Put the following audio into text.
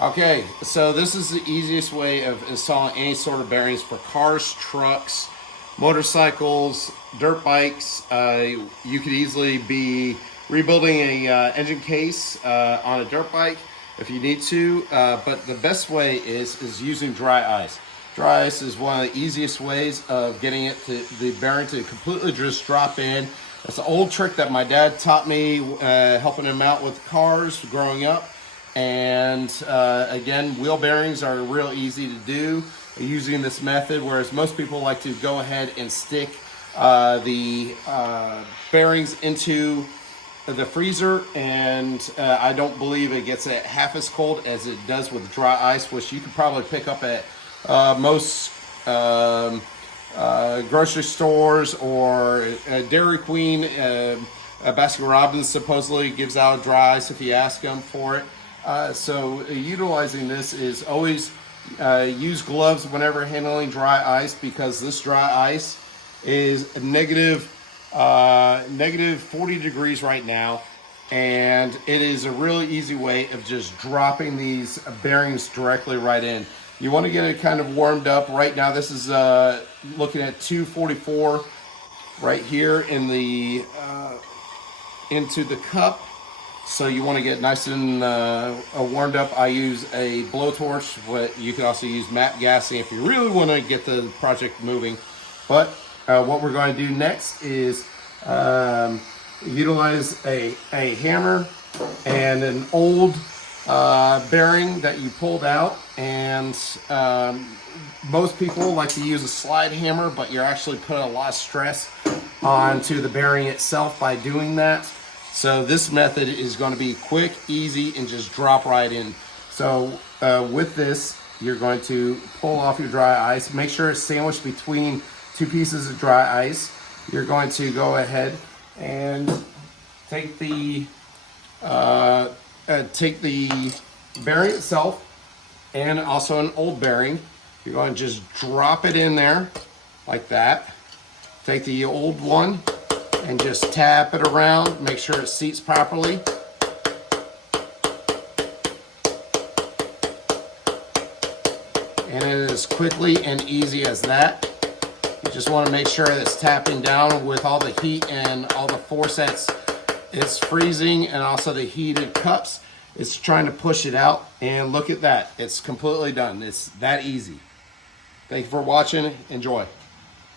Okay, so this is the easiest way of installing any sort of bearings for cars, trucks, motorcycles, dirt bikes. You could easily be rebuilding a engine case on a dirt bike if you need to, but the best way is using dry ice. Dry ice is one of the easiest ways of getting it to the bearing to completely just drop in. That's an old trick that my dad taught me, helping him out with cars growing up. And again, wheel bearings are real easy to do using this method, whereas most people like to go ahead and stick the bearings into the freezer, and I don't believe it gets it half as cold as it does with dry ice, which you could probably pick up at most grocery stores, or Dairy Queen. Baskin Robbins supposedly gives out dry ice if you ask them for it. So utilizing this is always use gloves whenever handling dry ice, because this dry ice is negative 40 degrees right now, and it is a really easy way of just dropping these bearings directly right in. You want to get it kind of warmed up. Right now this is looking at 244 right here in the into the cup. So you want to get nice and warmed up. I use a blowtorch, but you can also use MAPP gassing if you really want to get the project moving. But what we're going to do next is utilize a hammer and an old bearing that you pulled out. And most people like to use a slide hammer, but you're actually putting a lot of stress onto the bearing itself by doing that. So this method is going to be quick, easy, and just drop right in. So with this, you're going to pull off your dry ice. Make sure it's sandwiched between two pieces of dry ice. You're going to go ahead and take the bearing itself, and also an old bearing. You're going to just drop it in there like that. Take the old one and just tap it around, make sure it seats properly. And it is quickly and easy as that. You just want to make sure that it's tapping down with all the heat and all the force that's it's freezing, and also the heated cups. It's trying to push it out, and look at that. It's completely done. It's that easy. Thank you for watching. Enjoy.